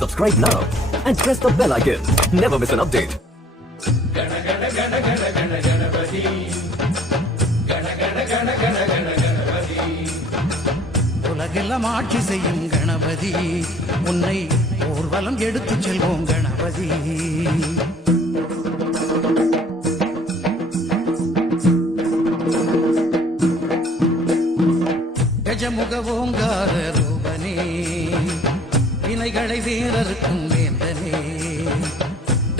Subscribe now and press the bell icon. Never miss an update. உலகெல்லாம் ஆட்சி செய்யும் கணபதி, உன்னை ஊர்வலம் எடுத்துச் செல்வோம் கணபதி. கஜமுக ஓங்கார ரூபனே, வினைகளை வேறறுக்கும் வேந்தனே.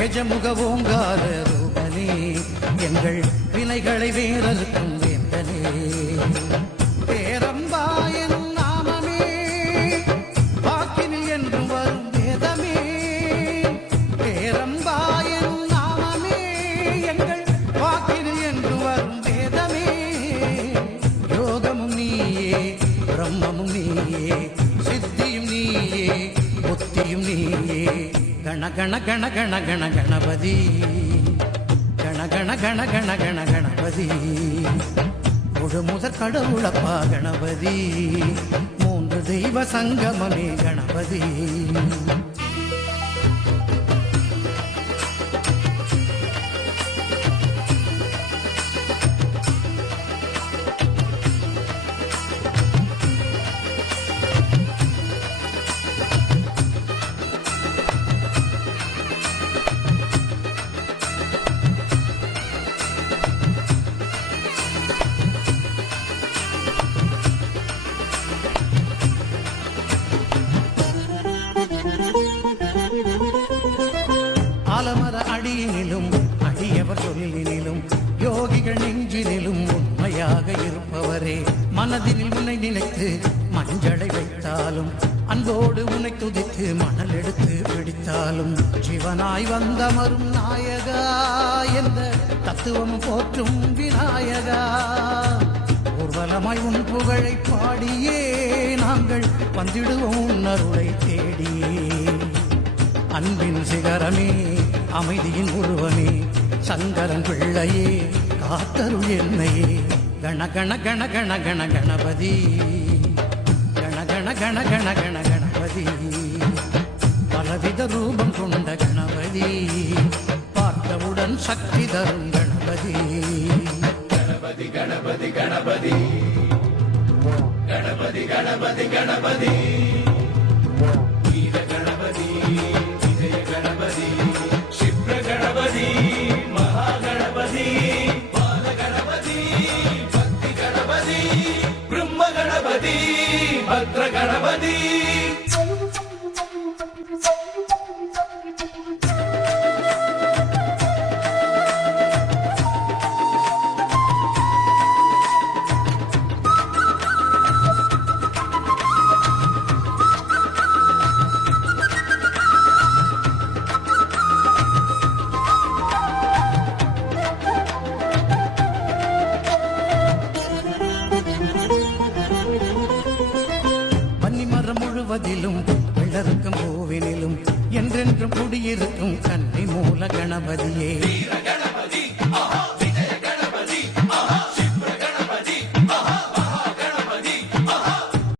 கஜமுக ஓங்கார ரூபனே, எங்கள் வினைகளை வேறறுக்கும் வேந்தனே. பேரம்பாயன் நாமமே வாக்கினில் என்று வரும் வேதமே. பேரம்பாயன் நாமமே எங்கள் வாக்கினில் என்று வரும் வேதமே. யோகமும் நீயே, பிரம்மமும் நீயே, சித்தியும் நீயே, புத்தியும் நீயே. கண கண கண கண கண கணபதி, கண கண கண கண கண கணபதி. முழு முதற் கடவுளப்பா கணபதி, மூன்று தெய்வ சங்கமமே கணபதி. ஆலமர அடியினிலும் அடியவர் சொல்லினிலும் யோகிகள் நெஞ்சினிலும் உண்மையாக இருப்பவரே. மனதினில் உன்னை நினைத்து மஞ்சளை வைத்தாலும், அன்போடு உன்னை துதித்து மணல் எடுத்து பிடித்தாலும், சிவனாய் வந்தமரும் நாயகா என்ற தத்துவம் போற்றும் விநாயகா. ஊர்வலமாய் உன் புகழை பாடியே நாங்கள் வந்திடுவோம் அருளை தேடியே. அன்பின் சிகரமே, அமைதியின் உருவமே, சங்கரன் பிள்ளையே, காத்தருள் என்னையே. கண கண கண கண கண கணபதி, கண கண கண கண கண கணபதி. பலவித ரூபம் கொண்ட கணபதி, பார்த்தவுடன் சக்தி தரும் கணபதி. கணபதி கணபதி கணபதி, கணபதி கணபதி கணபதி. பத்ர கணபதி. முழுவதிலும் வெள்ளருக்கும் பூவினிலும் என்றென்றும் குடியிருக்கும் கன்னி மூல கணபதியே.